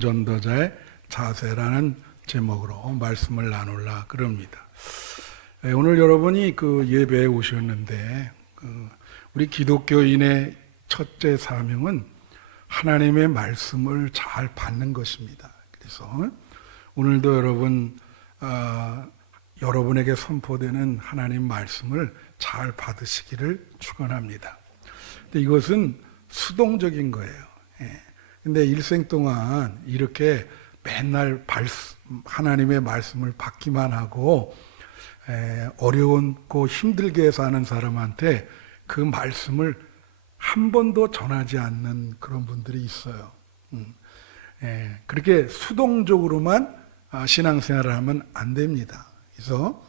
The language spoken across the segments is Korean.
전도자의 자세라는 제목으로 말씀을 나누려 그럽니다. 오늘 여러분이 그 예배에 오셨는데 우리 기독교인의 첫째 사명은 하나님의 말씀을 잘 받는 것입니다. 그래서 오늘도 여러분에게 선포되는 하나님 말씀을 잘 받으시기를 축원합니다. 근데 이것은 수동적인 거예요. 근데 일생 동안 이렇게 맨날 하나님의 말씀을 받기만 하고 어려운고 힘들게 사는 사람한테 그 말씀을 한 번도 전하지 않는 그런 분들이 있어요. 그렇게 수동적으로만 신앙생활을 하면 안 됩니다. 그래서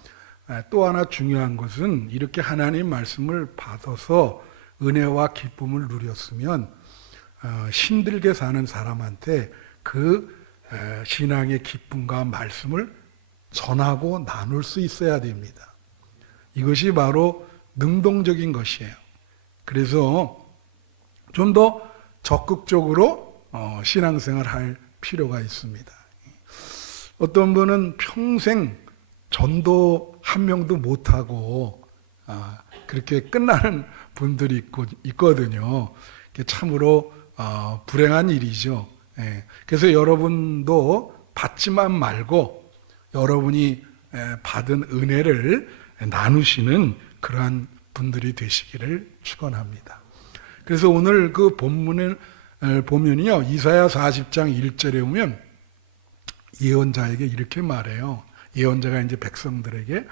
또 하나 중요한 것은 이렇게 하나님 말씀을 받아서 은혜와 기쁨을 누렸으면 힘들게 사는 사람한테 그 신앙의 기쁨과 말씀을 전하고 나눌 수 있어야 됩니다. 이것이 바로 능동적인 것이에요. 그래서 좀 더 적극적으로 신앙생활을 할 필요가 있습니다. 어떤 분은 평생 전도 한 명도 못하고 그렇게 끝나는 분들이 있거든요. 참으로 불행한 일이죠. 그래서 여러분도 받지만 말고 여러분이 받은 은혜를 나누시는 그러한 분들이 되시기를 축원합니다. 그래서 오늘 그 본문을 보면요, 이사야 40장 1절에 보면 예언자에게 이렇게 말해요. 예언자가 이제 백성들에게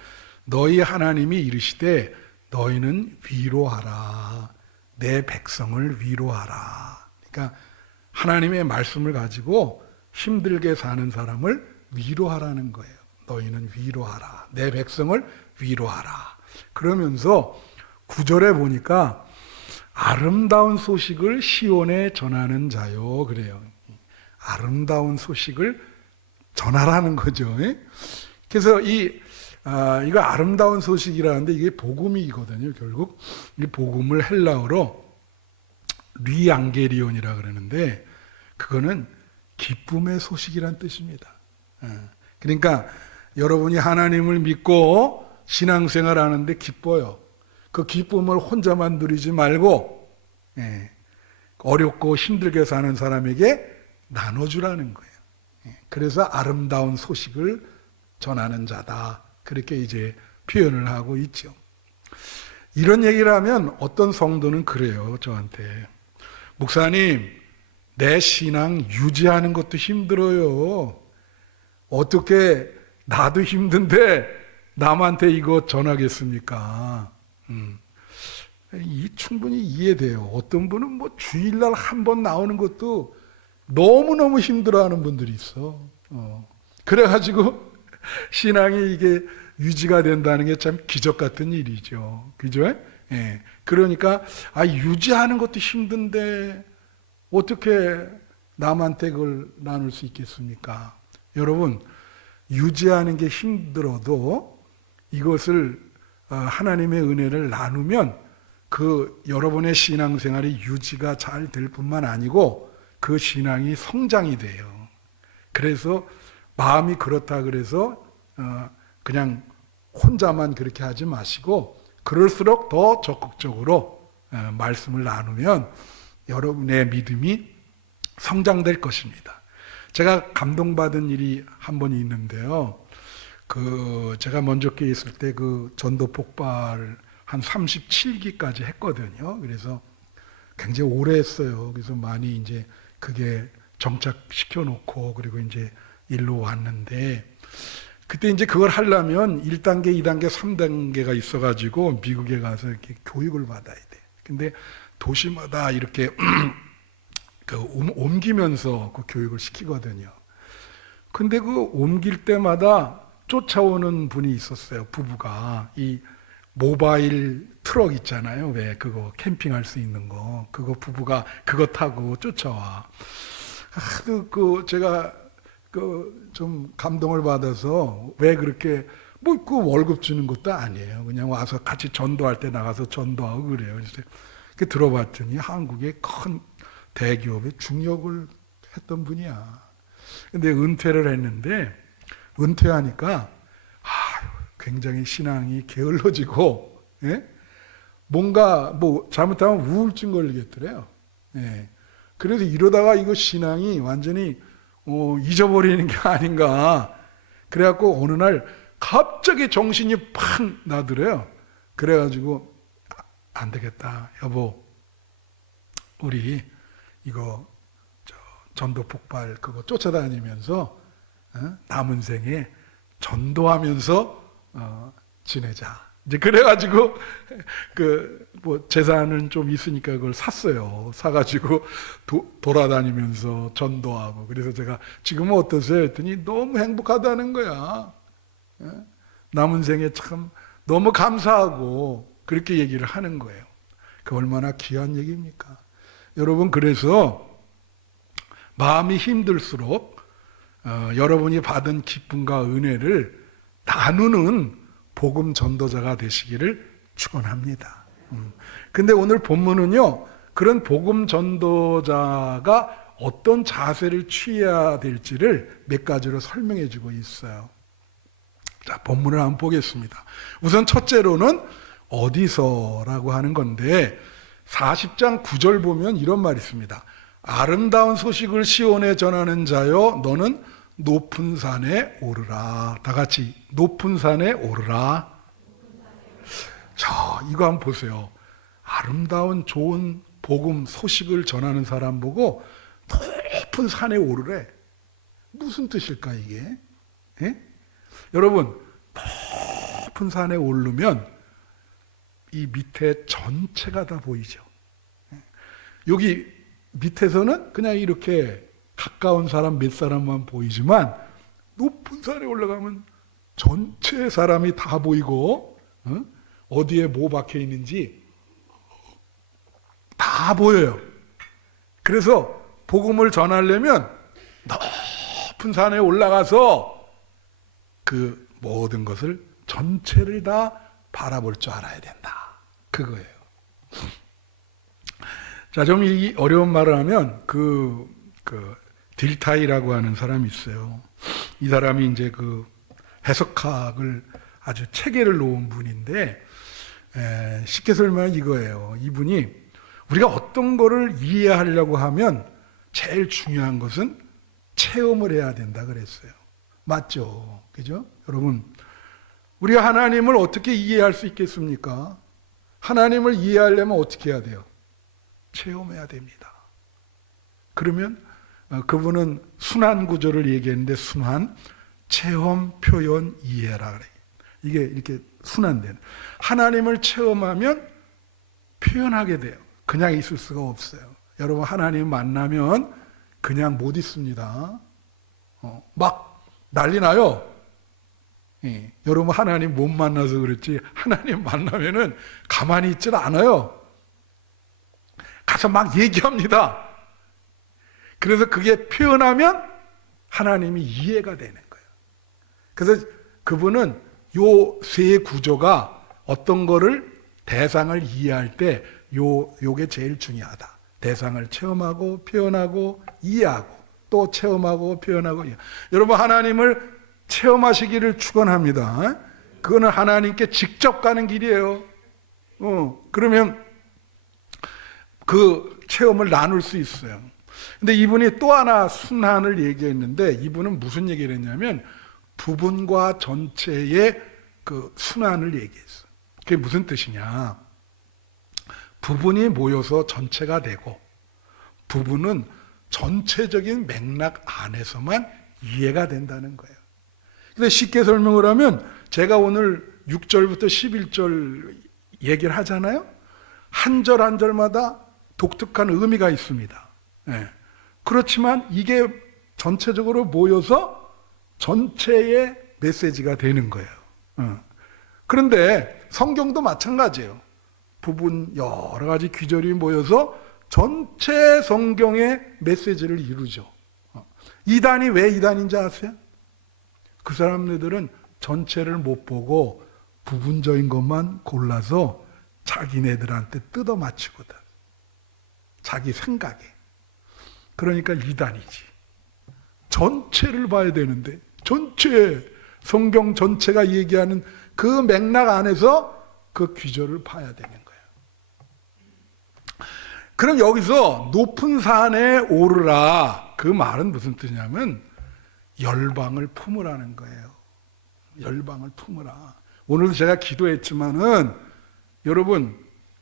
너희 하나님이 이르시되 너희는 위로하라. 내 백성을 위로하라. 그러니까 하나님의 말씀을 가지고 힘들게 사는 사람을 위로하라는 거예요. 너희는 위로하라. 내 백성을 위로하라. 그러면서 9절에 보니까 아름다운 소식을 시온에 전하는 자요. 그래요. 아름다운 소식을 전하라는 거죠. 그래서 이거 아름다운 소식이라는데 이게 복음이거든요. 결국 이 복음을 헬라어로 리앙게리온이라 그러는데 그거는 기쁨의 소식이란 뜻입니다. 그러니까 여러분이 하나님을 믿고 신앙생활 하는데 기뻐요. 그 기쁨을 혼자만 누리지 말고 어렵고 힘들게 사는 사람에게 나눠주라는 거예요. 그래서 아름다운 소식을 전하는 자다. 그렇게 이제 표현을 하고 있죠. 이런 얘기를 하면 어떤 성도는 그래요. 저한테. 목사님, 내 신앙 유지하는 것도 힘들어요. 어떻게 나도 힘든데 남한테 이거 전하겠습니까? 충분히 이해돼요. 어떤 분은 뭐 주일날 한 번 나오는 것도 너무너무 힘들어하는 분들이 있어. 그래가지고 신앙이 이게 유지가 된다는 게 참 기적 같은 일이죠. 그죠? 그러니까 유지하는 것도 힘든데 어떻게 남한테 그걸 나눌 수 있겠습니까? 여러분, 유지하는 게 힘들어도 이것을 하나님의 은혜를 나누면 그 여러분의 신앙생활이 유지가 잘 될 뿐만 아니고 그 신앙이 성장이 돼요. 그래서 마음이 그렇다 그래서 그냥 혼자만 그렇게 하지 마시고 그럴수록 더 적극적으로 말씀을 나누면 여러분의 믿음이 성장될 것입니다. 제가 감동받은 일이 한 번 있는데요. 제가 먼저 교회 있을 때 그 전도 폭발을 한 37기까지 했거든요. 그래서 굉장히 오래 했어요. 그래서 많이 이제 그게 정착시켜 놓고 그리고 이제 일로 왔는데 그때 이제 그걸 하려면 1단계, 2단계, 3단계가 있어가지고 미국에 가서 이렇게 교육을 받아야 돼. 근데 도시마다 이렇게 옮기면서 그 교육을 시키거든요. 근데 그 옮길 때마다 쫓아오는 분이 있었어요. 부부가. 이 모바일 트럭 있잖아요. 왜 그거 캠핑할 수 있는 거. 그거 부부가 그거 타고 쫓아와. 제가 좀 감동을 받아서 왜 그렇게 뭐 그 월급 주는 것도 아니에요. 그냥 와서 같이 전도할 때 나가서 전도하고 그래요. 그래서 들어봤더니 한국의 큰 대기업에 중역을 했던 분이야. 근데 은퇴를 했는데 은퇴하니까 굉장히 신앙이 게을러지고 예? 뭔가 뭐 잘못하면 우울증 걸리겠더래요. 예. 그래서 이러다가 이거 신앙이 완전히 잊어버리는 게 아닌가. 그래갖고 어느 날 갑자기 정신이 팍 나더래요. 그래가지고 안 되겠다, 여보. 우리 이거 전도 폭발 그거 쫓아다니면서 남은 생에 전도하면서 지내자. 이제 그래가지고 뭐 재산은 좀 있으니까 그걸 샀어요. 사가지고 돌아다니면서 전도하고. 그래서 제가 지금은 어떠세요? 했더니 너무 행복하다는 거야. 남은 생에 참 너무 감사하고 그렇게 얘기를 하는 거예요. 그 얼마나 귀한 얘기입니까? 여러분, 그래서 마음이 힘들수록 여러분이 받은 기쁨과 은혜를 나누는 복음 전도자가 되시기를 축원합니다. 근데 오늘 본문은요, 그런 복음 전도자가 어떤 자세를 취해야 될지를 몇 가지로 설명해 주고 있어요. 자, 본문을 한번 보겠습니다. 우선 첫째로는 어디서라고 하는 건데 40장 9절 보면 이런 말이 있습니다. 아름다운 소식을 시온에 전하는 자여 너는 높은 산에 오르라. 다 같이 높은 산에 오르라. 자, 이거 한번 보세요. 아름다운 좋은 복음 소식을 전하는 사람 보고 높은 산에 오르래. 무슨 뜻일까 이게? 예? 여러분, 높은 산에 오르면 이 밑에 전체가 다 보이죠. 여기 밑에서는 그냥 이렇게 가까운 사람 몇 사람만 보이지만 높은 산에 올라가면 전체 사람이 다 보이고 어디에 뭐 박혀 있는지 다 보여요. 그래서 복음을 전하려면 높은 산에 올라가서 그 모든 것을 전체를 다 바라볼 줄 알아야 된다. 그거예요. 자, 좀 이 어려운 말을 하면 딜타이라고 하는 사람이 있어요. 이 사람이 이제 해석학을 아주 체계를 놓은 분인데 쉽게 설명하면 이거예요. 이분이 우리가 어떤 거를 이해하려고 하면 제일 중요한 것은 체험을 해야 된다 그랬어요. 맞죠? 그죠? 여러분, 우리가 하나님을 어떻게 이해할 수 있겠습니까? 하나님을 이해하려면 어떻게 해야 돼요? 체험해야 됩니다. 그러면 그분은 순환 구조를 얘기했는데 순환, 체험, 표현, 이해라 그래요. 이게 이렇게 순환되는. 하나님을 체험하면 표현하게 돼요. 그냥 있을 수가 없어요. 여러분, 하나님 만나면 그냥 못 있습니다. 막 난리 나요. 예, 여러분, 하나님 못 만나서 그렇지 하나님 만나면은 가만히 있질 않아요. 가서 막 얘기합니다. 그래서 그게 표현하면 하나님이 이해가 되는 거예요. 그래서 그분은 요 세 구조가 어떤 거를 대상을 이해할 때 요게 제일 중요하다. 대상을 체험하고 표현하고 이해하고 또 체험하고 표현하고 여러분, 하나님을 체험하시기를 축원합니다. 그거는 하나님께 직접 가는 길이에요. 그러면 그 체험을 나눌 수 있어요. 근데 이분이 또 하나 순환을 얘기했는데 이분은 무슨 얘기를 했냐면 부분과 전체의 그 순환을 얘기했어요. 그게 무슨 뜻이냐? 부분이 모여서 전체가 되고 부분은 전체적인 맥락 안에서만 이해가 된다는 거예요. 근데 쉽게 설명을 하면 제가 오늘 6절부터 11절 얘기를 하잖아요. 한 절 한 절마다 독특한 의미가 있습니다. 네. 그렇지만 이게 전체적으로 모여서 전체의 메시지가 되는 거예요. 그런데 성경도 마찬가지예요. 부분 여러 가지 귀절이 모여서 전체 성경의 메시지를 이루죠. 이단이 왜 이단인지 아세요? 그 사람들은 전체를 못 보고 부분적인 것만 골라서 자기네들한테 뜯어 맞추거든. 자기 생각에. 그러니까 이단이지. 전체를 봐야 되는데, 전체, 성경 전체가 얘기하는 그 맥락 안에서 그 귀절을 봐야 되는 거예요. 그럼 여기서 높은 산에 오르라, 그 말은 무슨 뜻이냐면 열방을 품으라는 거예요. 열방을 품으라. 오늘도 제가 기도했지만은 여러분,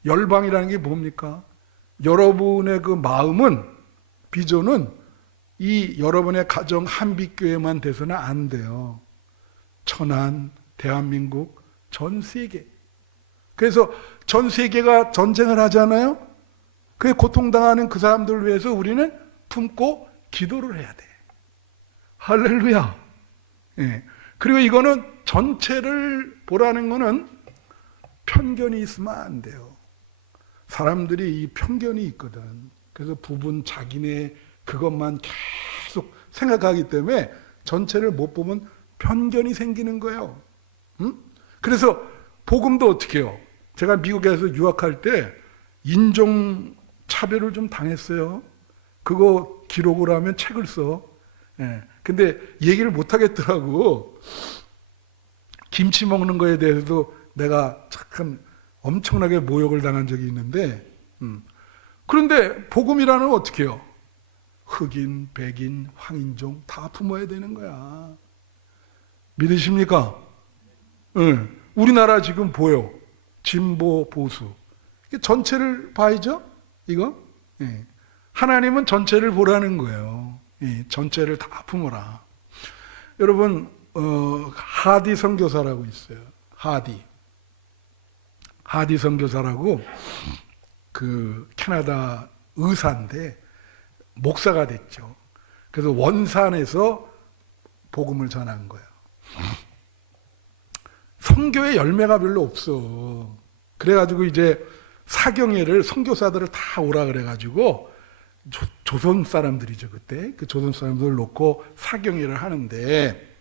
열방이라는 게 뭡니까? 여러분의 그 마음은, 비전은 이 여러분의 가정 한빛교회만 돼서는 안 돼요. 천안, 대한민국, 전 세계. 그래서 전 세계가 전쟁을 하잖아요. 그 고통당하는 그 사람들을 위해서 우리는 품고 기도를 해야 돼. 할렐루야. 예. 그리고 이거는 전체를 보라는 거는 편견이 있으면 안 돼요. 사람들이 이 편견이 있거든. 그래서 부분 자기네 그것만 계속 생각하기 때문에 전체를 못 보면 편견이 생기는 거예요. 응? 그래서 복음도 어떻게 해요? 제가 미국에서 유학할 때 인종 차별을 좀 당했어요. 그거 기록을 하면 책을 써. 예. 근데 얘기를 못 하겠더라고. 김치 먹는 거에 대해서도 내가 참 엄청나게 모욕을 당한 적이 있는데, 그런데 복음이라는 건 어떻게 해요? 흑인, 백인, 황인종 다 품어야 되는 거야. 믿으십니까? 네. 우리나라 지금 보여. 진보, 보수. 전체를 봐야죠? 이거? 네. 하나님은 전체를 보라는 거예요. 네. 전체를 다 품어라. 여러분, 하디 선교사라고 있어요. 하디 선교사라고 그 캐나다 의사인데 목사가 됐죠. 그래서 원산에서 복음을 전한 거예요. 선교의 열매가 별로 없어. 그래가지고 이제 사경회를 선교사들을 다 오라 그래가지고 조선 사람들이죠 그때. 그 조선 사람들을 놓고 사경회를 하는데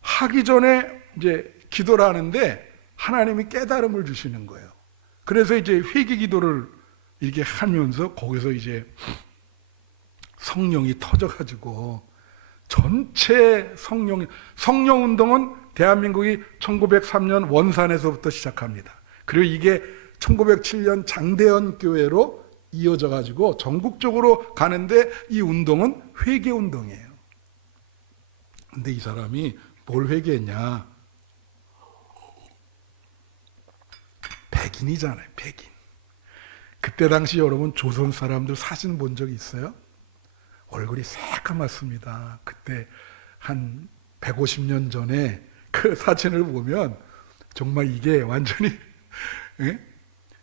하기 전에 이제 기도를 하는데 하나님이 깨달음을 주시는 거예요. 그래서 이제 회개 기도를 이렇게 하면서 거기서 이제 성령이 터져가지고 전체 성령 운동은 대한민국이 1903년 원산에서부터 시작합니다. 그리고 이게 1907년 장대현 교회로 이어져 가지고 전국적으로 가는데 이 운동은 회개 운동이에요. 근데 이 사람이 뭘 회개했냐? 백인이잖아요, 백인. 그때 당시 여러분 조선 사람들 사진 본 적 있어요? 얼굴이 새까맣습니다. 그때 한 150년 전에 그 사진을 보면 정말 이게 완전히 예?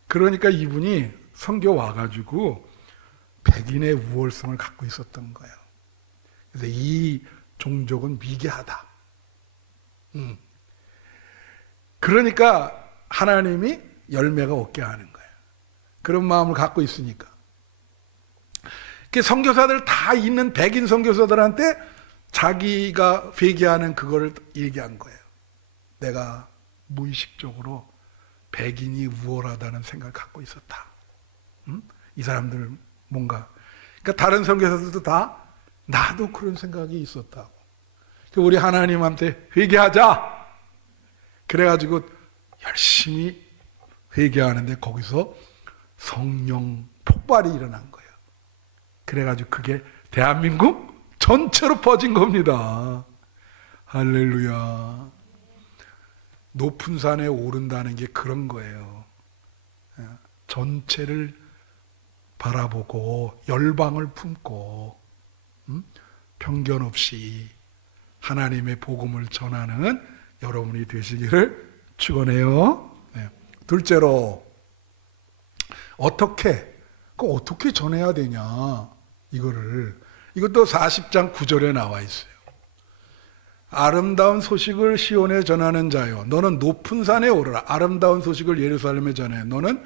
그러니까 이분이 선교 와가지고 백인의 우월성을 갖고 있었던 거예요. 그래서 이 종족은 미개하다. 그러니까 하나님이 열매가 없게 하는 거예요. 그런 마음을 갖고 있으니까. 선교사들 다 있는 백인 선교사들한테 자기가 회개하는 그거를 얘기한 거예요. 내가 무의식적으로 백인이 우월하다는 생각을 갖고 있었다. 이 사람들 뭔가. 그러니까 다른 선교사들도 다 나도 그런 생각이 있었다고. 우리 하나님한테 회개하자. 그래가지고 열심히 회개하는데 거기서 성령 폭발이 일어난 거예요. 그래가지고 그게 대한민국 전체로 퍼진 겁니다. 할렐루야. 높은 산에 오른다는 게 그런 거예요. 전체를 바라보고 열방을 품고 편견 없이 하나님의 복음을 전하는 여러분이 되시기를 축원해요. 네. 둘째로 어떻게 전해야 되냐 이것도 40장 9절에 나와 있어요. 아름다운 소식을 시온에 전하는 자요, 너는 높은 산에 오르라. 아름다운 소식을 예루살렘에 전해. 너는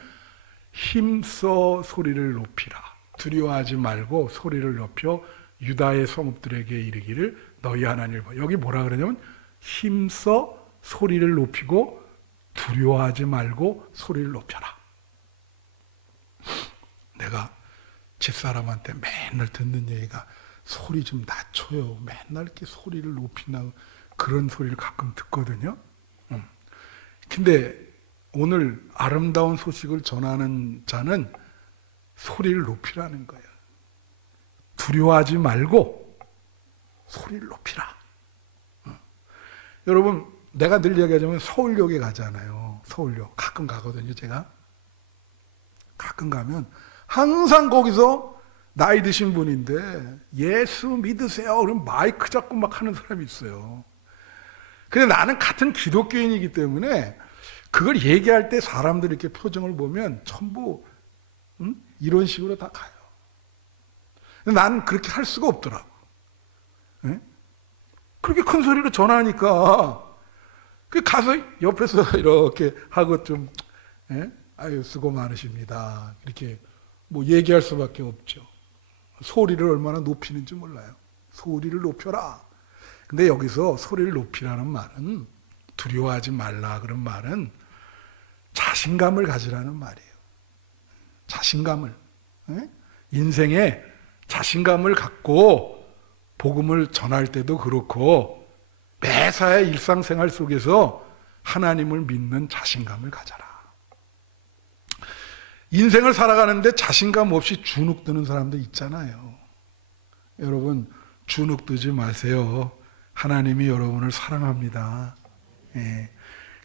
힘써 소리를 높이라. 두려워하지 말고 소리를 높여 유다의 성읍들에게 이르기를 너희 하나님을 봐. 여기 뭐라 그러냐면 힘써 소리를 높이고 두려워하지 말고 소리를 높여라. 내가 집사람한테 맨날 듣는 얘기가 소리 좀 낮춰요. 맨날 이렇게 소리를 높인다 그런 소리를 가끔 듣거든요. 근데 오늘 아름다운 소식을 전하는 자는 소리를 높이라는 거예요. 두려워하지 말고 소리를 높이라. 여러분, 내가 늘 얘기하자면 서울역에 가잖아요. 서울역 가끔 가거든요. 제가 가끔 가면 항상 거기서 나이 드신 분인데 예수 믿으세요 그럼 마이크 잡고 막 하는 사람이 있어요. 근데 나는 같은 기독교인이기 때문에 그걸 얘기할 때 사람들이 이렇게 표정을 보면 전부 이런 식으로 다 가요. 근데 나는 그렇게 할 수가 없더라고. 네? 그렇게 큰 소리로 전하니까 가서 옆에서 이렇게 하고 좀 아유 수고 많으십니다 이렇게 뭐 얘기할 수밖에 없죠. 소리를 얼마나 높이는지 몰라요. 소리를 높여라. 근데 여기서 소리를 높이라는 말은 두려워하지 말라 그런 말은 자신감을 가지라는 말이에요. 자신감을. 인생에 자신감을 갖고 복음을 전할 때도 그렇고 매사의 일상생활 속에서 하나님을 믿는 자신감을 가져라. 인생을 살아가는데 자신감 없이 주눅 드는 사람도 있잖아요. 여러분 주눅 드지 마세요. 하나님이 여러분을 사랑합니다.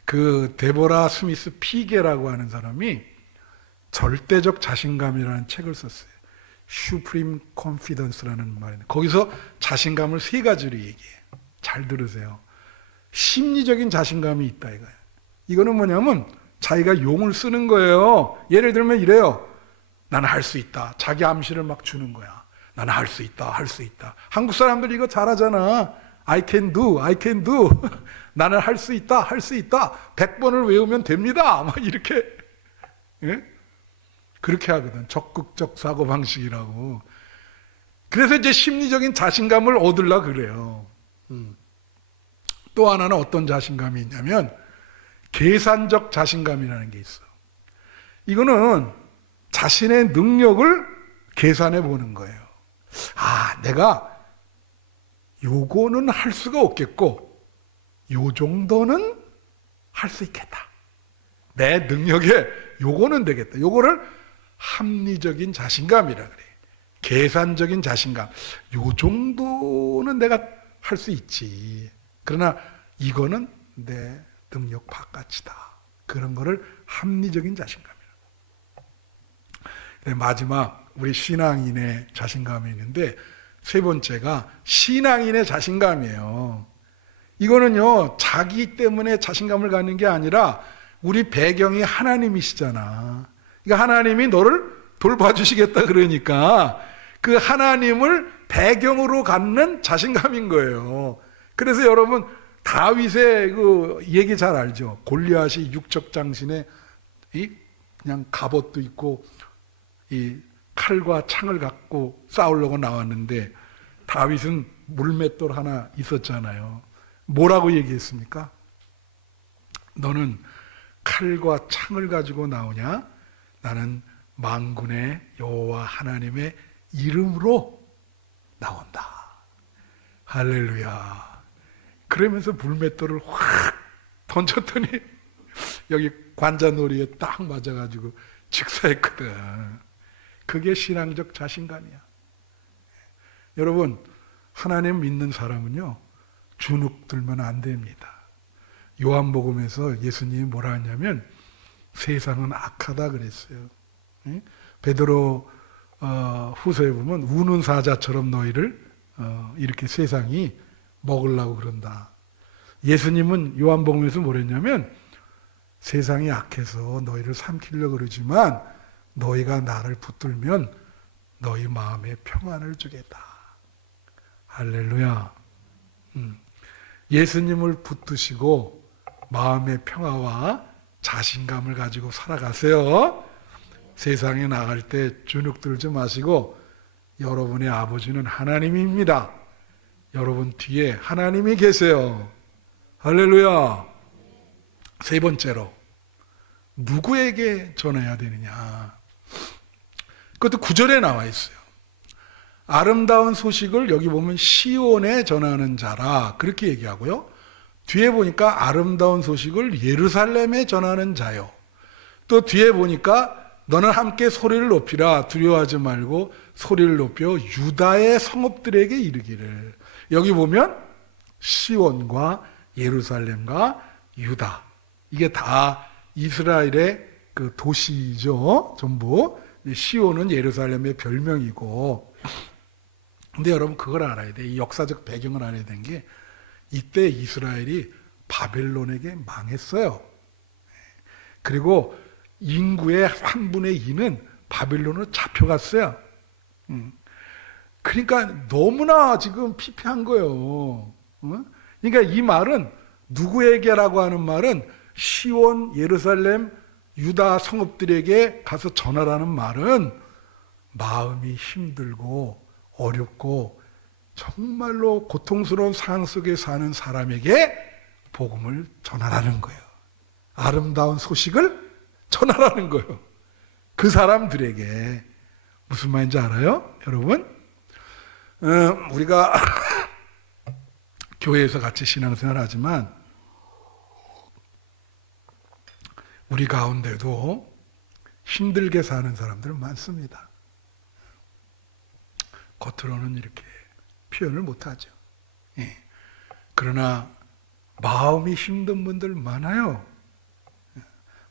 그 데보라 스미스 피게라고 하는 사람이 절대적 자신감이라는 책을 썼어요. Supreme Confidence라는 말인데 거기서 자신감을 세 가지로 얘기해요. 잘 들으세요. 심리적인 자신감이 있다 이거예요. 이거는 뭐냐면 자기가 용을 쓰는 거예요. 예를 들면 이래요. 나는 할 수 있다. 자기 암시를 막 주는 거야. 나는 할 수 있다. 할 수 있다. 한국 사람들 이거 잘하잖아. I can do. I can do. 나는 할 수 있다. 할 수 있다. 100번을 외우면 됩니다. 막 이렇게. 예? 그렇게 하거든. 적극적 사고방식이라고. 그래서 이제 심리적인 자신감을 얻으려고 그래요. 또 하나는 어떤 자신감이 있냐면 계산적 자신감이라는 게 있어. 이거는 자신의 능력을 계산해 보는 거예요. 아, 내가 요거는 할 수가 없겠고 요 정도는 할 수 있겠다. 내 능력에 요거는 되겠다. 요거를 합리적인 자신감이라 그래. 계산적인 자신감. 요 정도는 내가 할 수 있지. 그러나 이거는 내 능력 바깥이다. 그런 거를 합리적인 자신감이라고. 마지막 우리 신앙인의 자신감이 있는데 세 번째가 신앙인의 자신감이에요. 이거는요 자기 때문에 자신감을 갖는 게 아니라 우리 배경이 하나님이시잖아. 그러니까 하나님이 너를 돌봐주시겠다 그러니까 그 하나님을 배경으로 갖는 자신감인 거예요. 그래서 여러분 다윗의 그 얘기 잘 알죠. 골리앗이 육적장신에 그냥 갑옷도 있고 이 칼과 창을 갖고 싸우려고 나왔는데 다윗은 물맷돌 하나 있었잖아요. 뭐라고 얘기했습니까? 너는 칼과 창을 가지고 나오냐? 나는 만군의 여호와 하나님의 이름으로 나온다. 할렐루야. 그러면서 물맷돌을 확 던졌더니 여기 관자놀이에 딱 맞아가지고 직사했거든. 그게 신앙적 자신감이야. 여러분 하나님 믿는 사람은요 주눅 들면 안 됩니다. 요한복음에서 예수님이 뭐라 하냐면 세상은 악하다 그랬어요. 베드로 후서에 보면 우는 사자처럼 너희를 이렇게 세상이 먹으려고 그런다. 예수님은 요한복음에서 뭐랬냐면 세상이 악해서 너희를 삼키려고 그러지만 너희가 나를 붙들면 너희 마음에 평안을 주겠다. 할렐루야. 예수님을 붙드시고 마음의 평화와 자신감을 가지고 살아가세요. 세상에 나갈 때 주눅 들지 마시고 여러분의 아버지는 하나님입니다. 여러분 뒤에 하나님이 계세요. 할렐루야. 세 번째로 누구에게 전해야 되느냐. 그것도 9절에 나와 있어요. 아름다운 소식을 여기 보면 시온에 전하는 자라 그렇게 얘기하고요. 뒤에 보니까 아름다운 소식을 예루살렘에 전하는 자요. 또 뒤에 보니까 너는 함께 소리를 높이라 두려워하지 말고 소리를 높여 유다의 성읍들에게 이르기를. 여기 보면 시온과 예루살렘과 유다 이게 다 이스라엘의 그 도시죠. 전부. 시온은 예루살렘의 별명이고. 근데 여러분 그걸 알아야 돼. 이 역사적 배경을 알아야 되는 게 이때 이스라엘이 바벨론에게 망했어요. 그리고 인구의 3분의 2는 바벨론으로 잡혀갔어요. 그러니까 너무나 지금 피폐한 거예요. 그러니까 이 말은 누구에게라고 하는 말은 시온, 예루살렘, 유다 성읍들에게 가서 전하라는 말은 마음이 힘들고 어렵고 정말로 고통스러운 상황 속에 사는 사람에게 복음을 전하라는 거예요. 아름다운 소식을 전하라는 거예요. 그 사람들에게. 무슨 말인지 알아요? 여러분? 우리가 교회에서 같이 신앙생활 하지만 우리 가운데도 힘들게 사는 사람들 많습니다. 겉으로는 이렇게 표현을 못하죠. 예. 그러나 마음이 힘든 분들 많아요.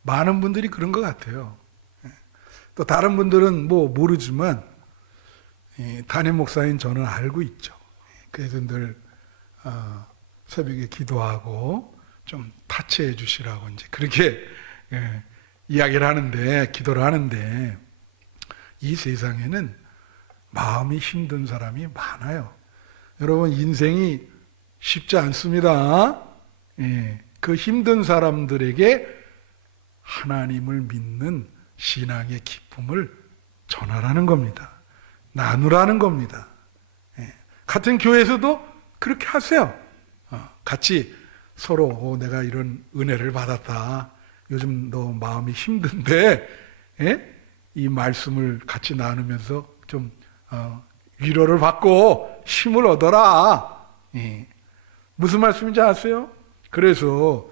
많은 분들이 그런 것 같아요. 또 다른 분들은 뭐 모르지만 담임 목사인 저는 알고 있죠. 그래서 늘 새벽에 기도하고 좀 타치해 주시라고 이제 그렇게 이야기를 하는데, 기도를 하는데, 이 세상에는 마음이 힘든 사람이 많아요. 여러분 인생이 쉽지 않습니다. 그 힘든 사람들에게 하나님을 믿는 신앙의 기쁨을 전하라는 겁니다. 나누라는 겁니다. 같은 교회에서도 그렇게 하세요. 같이 서로 내가 이런 은혜를 받았다. 요즘 너 마음이 힘든데 이 말씀을 같이 나누면서 좀 위로를 받고 힘을 얻어라. 무슨 말씀인지 아세요? 그래서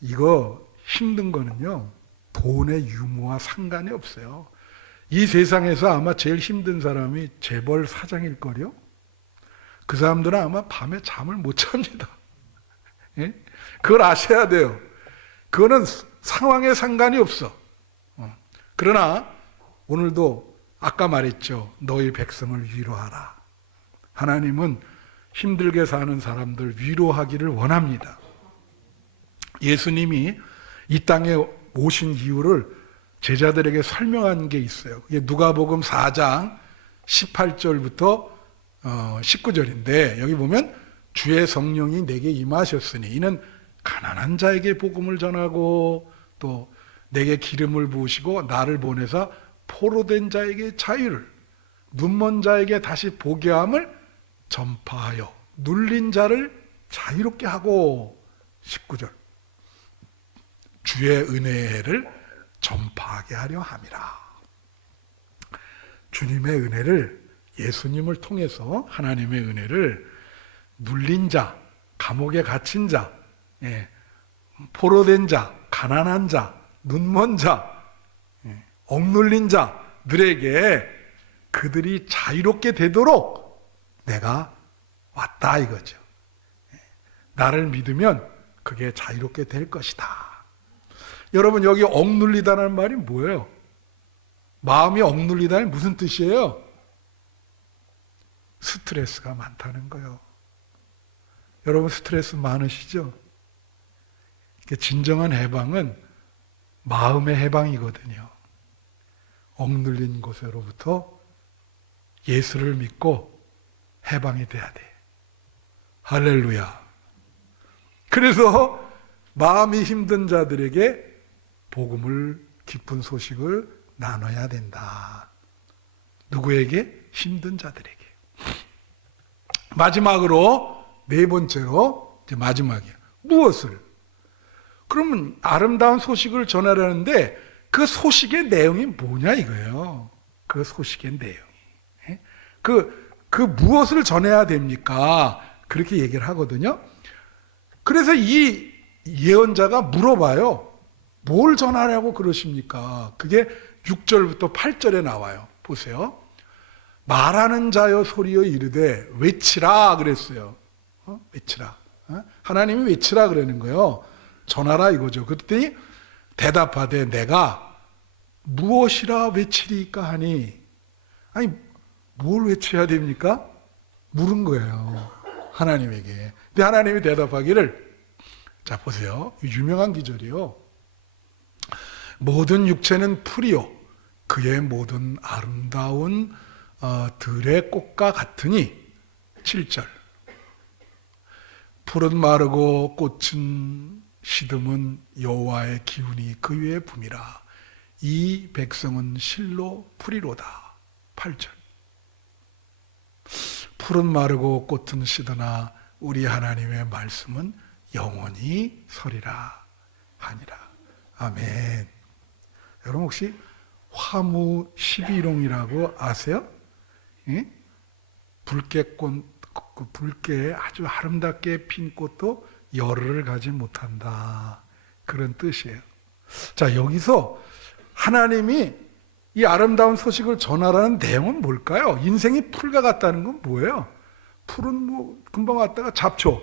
이거 힘든 거는요 돈의 유무와 상관이 없어요. 이 세상에서 아마 제일 힘든 사람이 재벌 사장일걸요. 그 사람들은 아마 밤에 잠을 못 잡니다. 그걸 아셔야 돼요. 그거는 상황에 상관이 없어. 그러나 오늘도 아까 말했죠. 너희 백성을 위로하라. 하나님은 힘들게 사는 사람들 위로하기를 원합니다. 예수님이 이 땅에 오신 이유를 제자들에게 설명한 게 있어요. 그게 누가복음 4장 18절부터 19절인데 여기 보면 주의 성령이 내게 임하셨으니 이는 가난한 자에게 복음을 전하고 또 내게 기름을 부으시고 나를 보내사 포로된 자에게 자유를 눈먼 자에게 다시 보게 함을 전파하여 눌린 자를 자유롭게 하고 19절 주의 은혜를 전파하게 하려 함이라. 주님의 은혜를 예수님을 통해서 하나님의 은혜를 눌린 자, 감옥에 갇힌 자, 포로된 자, 가난한 자, 눈먼 자, 억눌린 자들에게 그들이 자유롭게 되도록 내가 왔다 이거죠. 나를 믿으면 그게 자유롭게 될 것이다. 여러분 여기 억눌리다는 말이 뭐예요? 마음이 억눌리다는 무슨 뜻이에요? 스트레스가 많다는 거예요. 여러분 스트레스 많으시죠? 진정한 해방은 마음의 해방이거든요. 억눌린 곳으로부터 예수를 믿고 해방이 돼야 돼. 할렐루야. 그래서 마음이 힘든 자들에게 복음을, 기쁜 소식을 나눠야 된다. 누구에게? 힘든 자들에게. 마지막으로 네 번째로 이제 마지막이에요. 무엇을? 그러면 아름다운 소식을 전하려는데 그 소식의 내용이 뭐냐 이거예요. 그 소식의 내용이. 그 그 무엇을 전해야 됩니까? 그렇게 얘기를 하거든요. 그래서 이 예언자가 물어봐요. 뭘 전하려고 그러십니까? 그게 6절부터 8절에 나와요. 보세요. 말하는 자여 소리여 이르되 외치라 그랬어요. 외치라. 하나님이 외치라 그러는 거예요. 전하라 이거죠. 그랬더니 대답하되 내가 무엇이라 외치리까 하니, 아니 뭘 외쳐야 됩니까? 물은 거예요. 하나님에게. 근데 하나님이 대답하기를, 자 보세요. 유명한 기절이요. 모든 육체는 풀이요 그의 모든 아름다운 들의 꽃과 같으니. 7절. 풀은 마르고 꽃은 시듬은 여호와의 기운이 그 위에 붐이라. 이 백성은 실로 풀이로다. 8절. 풀은 마르고 꽃은 시드나 우리 하나님의 말씀은 영원히 서리라 하니라. 아멘. 여러분 혹시 화무 12롱이라고 아세요? 예? 붉게 아주 아름답게 핀 꽃도 열을 가지 못한다. 그런 뜻이에요. 자, 여기서 하나님이 이 아름다운 소식을 전하라는 내용은 뭘까요? 인생이 풀과 같다는 건 뭐예요? 풀은 뭐 금방 왔다가 잡초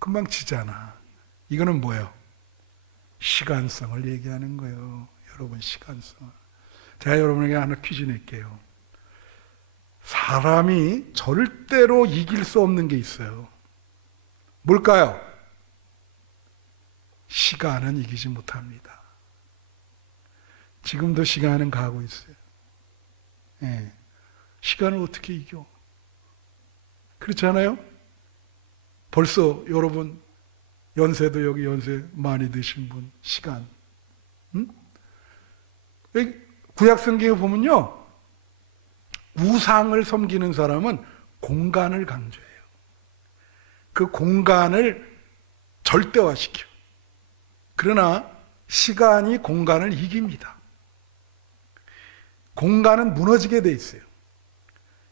금방 지잖아. 이거는 뭐예요? 시간성을 얘기하는 거예요. 여러분, 시간성을. 제가 여러분에게 하나 퀴즈 낼게요. 사람이 절대로 이길 수 없는 게 있어요. 뭘까요? 시간은 이기지 못합니다. 지금도 시간은 가고 있어요. 예. 시간을 어떻게 이겨? 그렇잖아요? 벌써 여러분 연세도 여기 연세 많이 드신 분 시간. 구약 성경에 보면요. 우상을 섬기는 사람은 공간을 강조해요. 그 공간을 절대화시켜. 그러나 시간이 공간을 이깁니다. 공간은 무너지게 돼 있어요.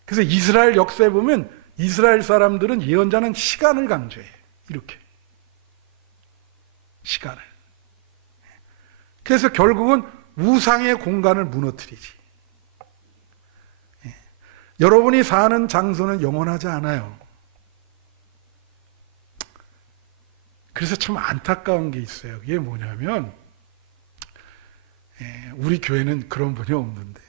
그래서 이스라엘 역사에 보면 이스라엘 사람들은 예언자는 시간을 강조해요. 이렇게. 시간을. 그래서 결국은 우상의 공간을 무너뜨리지. 여러분이 사는 장소는 영원하지 않아요. 그래서 참 안타까운 게 있어요. 그게 뭐냐면 우리 교회는 그런 분이 없는데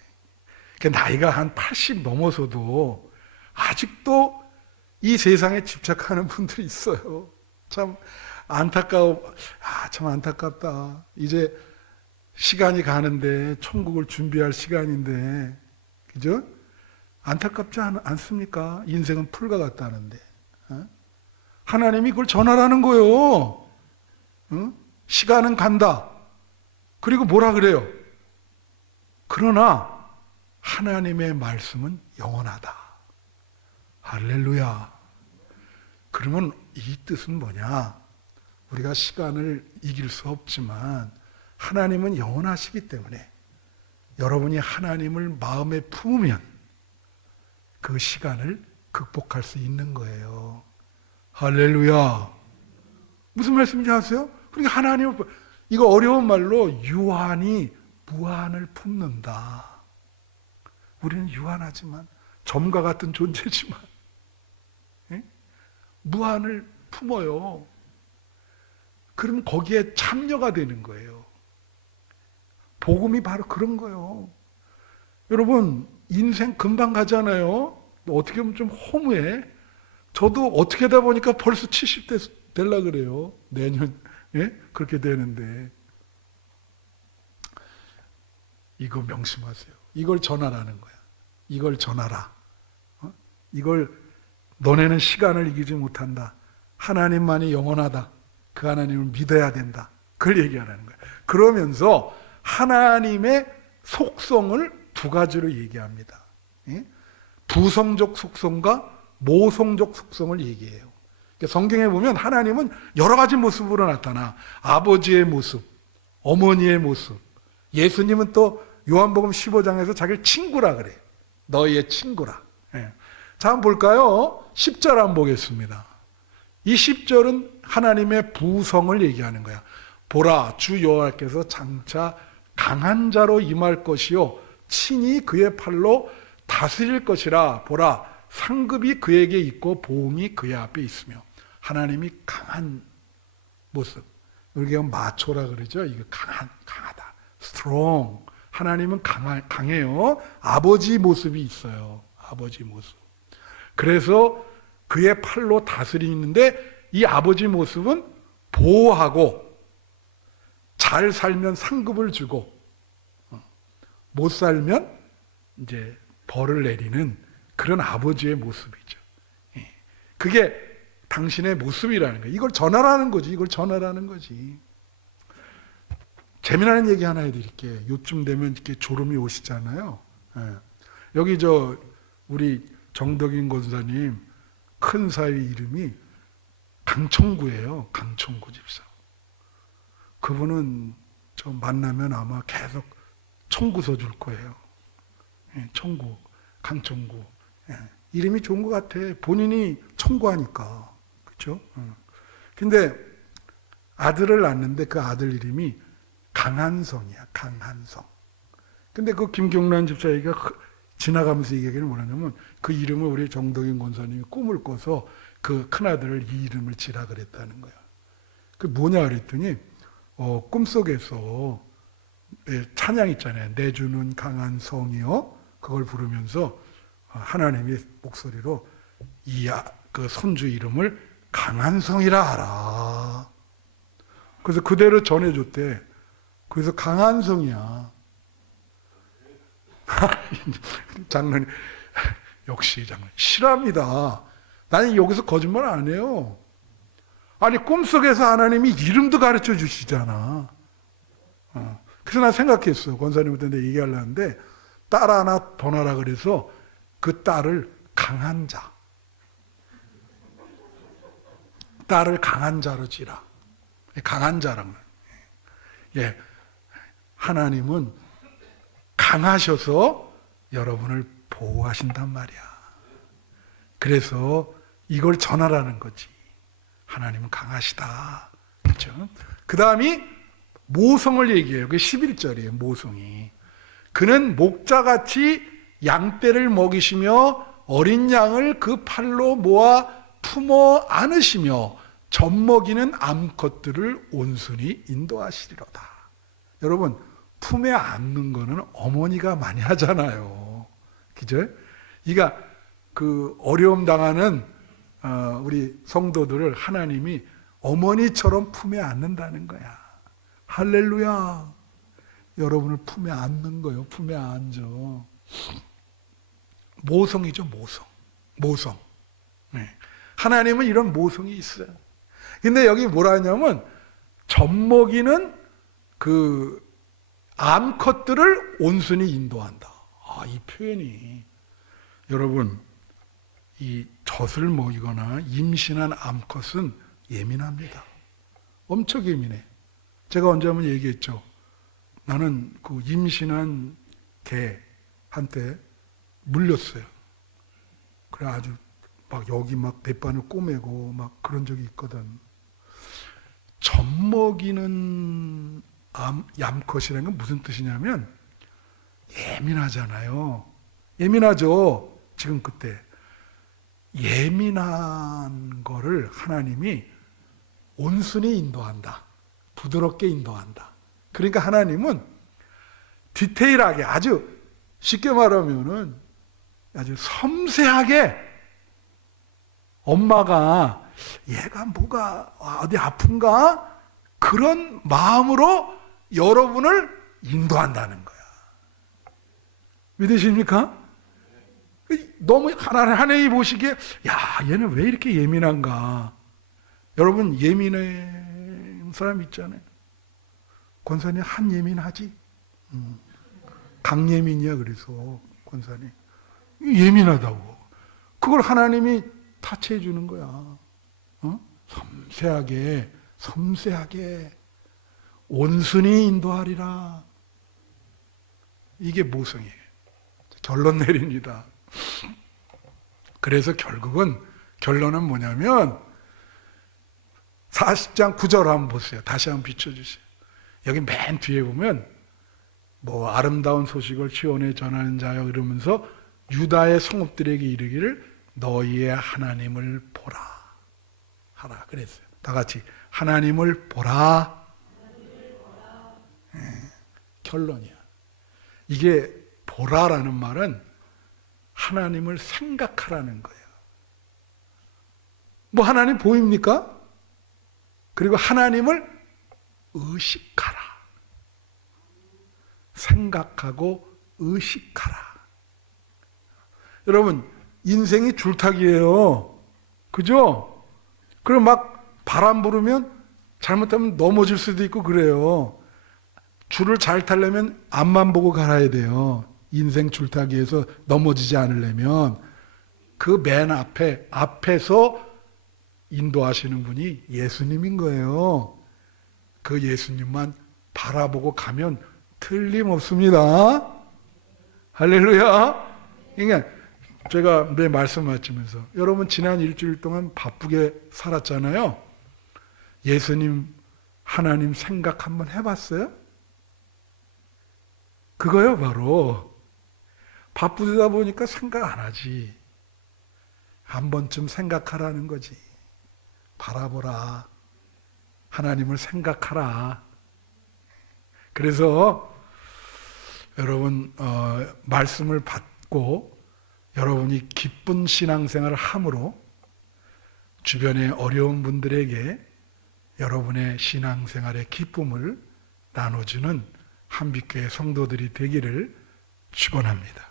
나이가 한 80 넘어서도 아직도 이 세상에 집착하는 분들이 있어요. 참 참 안타깝다. 이제 시간이 가는데 천국을 준비할 시간인데, 그죠? 안타깝지 않습니까? 인생은 풀과 같다는데. 하나님이 그걸 전하라는 거예요. 시간은 간다. 그리고 뭐라 그래요? 그러나 하나님의 말씀은 영원하다. 할렐루야. 그러면 이 뜻은 뭐냐? 우리가 시간을 이길 수 없지만 하나님은 영원하시기 때문에 여러분이 하나님을 마음에 품으면 그 시간을 극복할 수 있는 거예요. 할렐루야. 무슨 말씀인지 아세요? 그러니까 하나님을, 이거 어려운 말로 유한이 무한을 품는다. 우리는 유한하지만 점과 같은 존재지만 무한을 품어요. 그럼 거기에 참여가 되는 거예요. 복음이 바로 그런 거예요. 여러분, 인생 금방 가잖아요. 어떻게 보면 좀 허무해. 저도 어떻게 하다 보니까 벌써 70대 되려고 그래요. 내년 그렇게 되는데. 이거 명심하세요. 이걸 전하라는 거야. 이걸 전하라. 이걸 너네는 시간을 이기지 못한다. 하나님만이 영원하다. 그 하나님을 믿어야 된다. 그걸 얘기하라는 거야. 그러면서 하나님의 속성을 두 가지로 얘기합니다. 부성적 속성과 모성적 속성을 얘기해요. 성경에 보면 하나님은 여러 가지 모습으로 나타나. 아버지의 모습, 어머니의 모습. 예수님은 또 요한복음 15장에서 자기를 친구라 그래. 너희의 친구라. 자, 한번 볼까요? 10절 한번 보겠습니다. 이 10절은 하나님의 부성을 얘기하는 거야. 보라, 주 여호와께서 장차 강한 자로 임할 것이요 친히 그의 팔로 다스릴 것이라. 보라, 상급이 그에게 있고 보응이 그의 앞에 있으며. 하나님이 강한 모습. 우리가 마초라 그러죠. 이거 강하다. strong. 하나님은 강해요. 아버지 모습이 있어요. 아버지 모습. 그래서 그의 팔로 다스리는데 이 아버지 모습은 보호하고 잘 살면 상급을 주고 못 살면 이제 벌을 내리는 그런 아버지의 모습이죠. 그게 당신의 모습이라는 거예요. 이걸 전하라는 거지. 이걸 전하라는 거지. 재미나는 얘기 하나 해드릴게요. 요쯤 되면 이렇게 졸음이 오시잖아요. 여기 우리 정덕인 권사님 큰 사위 이름이 강청구예요. 강청구 집사. 그분은 저 만나면 아마 계속 청구서 줄 거예요. 청구, 강청구. 이름이 좋은 것 같아. 본인이 청구하니까. 그렇죠? 근데 아들을 낳는데 그 아들 이름이 강한성이야. 강한성. 근데 그 김경란 집사에게 지나가면서 얘기하기는 뭐냐면 그 이름을 우리 정덕인 권사님이 꿈을 꿔서 그 큰아들을 이 이름을 지라 그랬다는 거야. 그 뭐냐 그랬더니 꿈속에서 찬양 있잖아요. 내주는 강한 성이요. 그걸 부르면서 하나님의 목소리로 그 손주 이름을 강한 성이라 하라. 그래서 그대로 전해줬대. 그래서 강한 성이야. 장로님, 역시 장로님 실합니다. 나는 여기서 거짓말 안 해요. 아니 꿈속에서 하나님이 이름도 가르쳐 주시잖아. 그래서 난 생각했어. 권사님한테 내가 얘기하려는데 딸 하나 더 낳으라 그래서 그 딸을 강한 자. 딸을 강한 자로 지라. 강한 자란 거예요. 예, 하나님은 강하셔서 여러분을 보호하신단 말이야. 그래서 이걸 전하라는 거지. 하나님은 강하시다. 그렇죠? 그 다음이 모성을 얘기해요. 그게 11절이에요. 모성이. 그는 목자같이 양떼를 먹이시며 어린 양을 그 팔로 모아 품어 안으시며 젖먹이는 암컷들을 온순히 인도하시리로다. 여러분, 품에 안는 거는 어머니가 많이 하잖아요. 그죠? 그러니까 그 어려움 당하는 우리 성도들을 하나님이 어머니처럼 품에 안는다는 거야. 할렐루야. 여러분을 품에 안는 거예요. 품에 안죠. 모성이죠. 모성. 네. 하나님은 이런 모성이 있어요. 근데 여기 뭐라 하냐면 젖먹이는 그 암컷들을 온순히 인도한다. 이 표현이 여러분 이 젖을 먹이거나 임신한 암컷은 예민합니다. 엄청 예민해. 제가 언제 한번 얘기했죠. 나는 그 임신한 개한테 물렸어요. 그래 아주 막 여기 막 배반을 꼬매고 막 그런 적이 있거든. 젖먹이는 암컷이라는 건 무슨 뜻이냐면 예민하잖아요. 예민하죠. 지금 그때 예민한 거를 하나님이 온순히 인도한다. 부드럽게 인도한다. 그러니까 하나님은 디테일하게 아주 쉽게 말하면은 아주 섬세하게 엄마가 얘가 뭐가 어디 아픈가? 그런 마음으로 여러분을 인도한다는 거야. 믿으십니까? 너무 하나님이 보시기에 야 얘는 왜 이렇게 예민한가? 여러분 예민한 사람 있잖아요. 권사님 한 예민하지? 강예민이야. 그래서 권사님 예민하다고 그걸 하나님이 타치해 주는 거야. 섬세하게 온순히 인도하리라. 이게 모성이에요. 결론 내립니다. 그래서 결론은 뭐냐면 40장 9절 한번 보세요. 다시 한번 비춰주세요. 여기 맨 뒤에 보면 뭐 아름다운 소식을 시온에 전하는 자여 이러면서 유다의 성읍들에게 이르기를 너희의 하나님을 보라 하라 그랬어요. 다 같이 하나님을 보라. 결론이야. 이게 보라라는 말은 하나님을 생각하라는 거예요. 뭐 하나님 보입니까? 그리고 하나님을 의식하라. 생각하고 의식하라. 여러분, 인생이 줄타기예요. 그죠? 그럼 막 바람 부르면 잘못하면 넘어질 수도 있고 그래요. 줄을 잘 타려면 앞만 보고 갈아야 돼요. 인생 줄타기에서 넘어지지 않으려면 그 맨 앞에서 인도하시는 분이 예수님인 거예요. 그 예수님만 바라보고 가면 틀림없습니다. 할렐루야. 그러니까 제가 매 말씀 마치면서 여러분 지난 일주일 동안 바쁘게 살았잖아요. 예수님 하나님 생각 한번 해봤어요? 그거요 바로 바쁘다 보니까 생각 안 하지. 한 번쯤 생각하라는 거지. 바라보라. 하나님을 생각하라. 그래서 여러분 말씀을 받고 여러분이 기쁜 신앙생활을 함으로 주변의 어려운 분들에게 여러분의 신앙생활의 기쁨을 나눠주는 한빛교회 성도들이 되기를 축원합니다.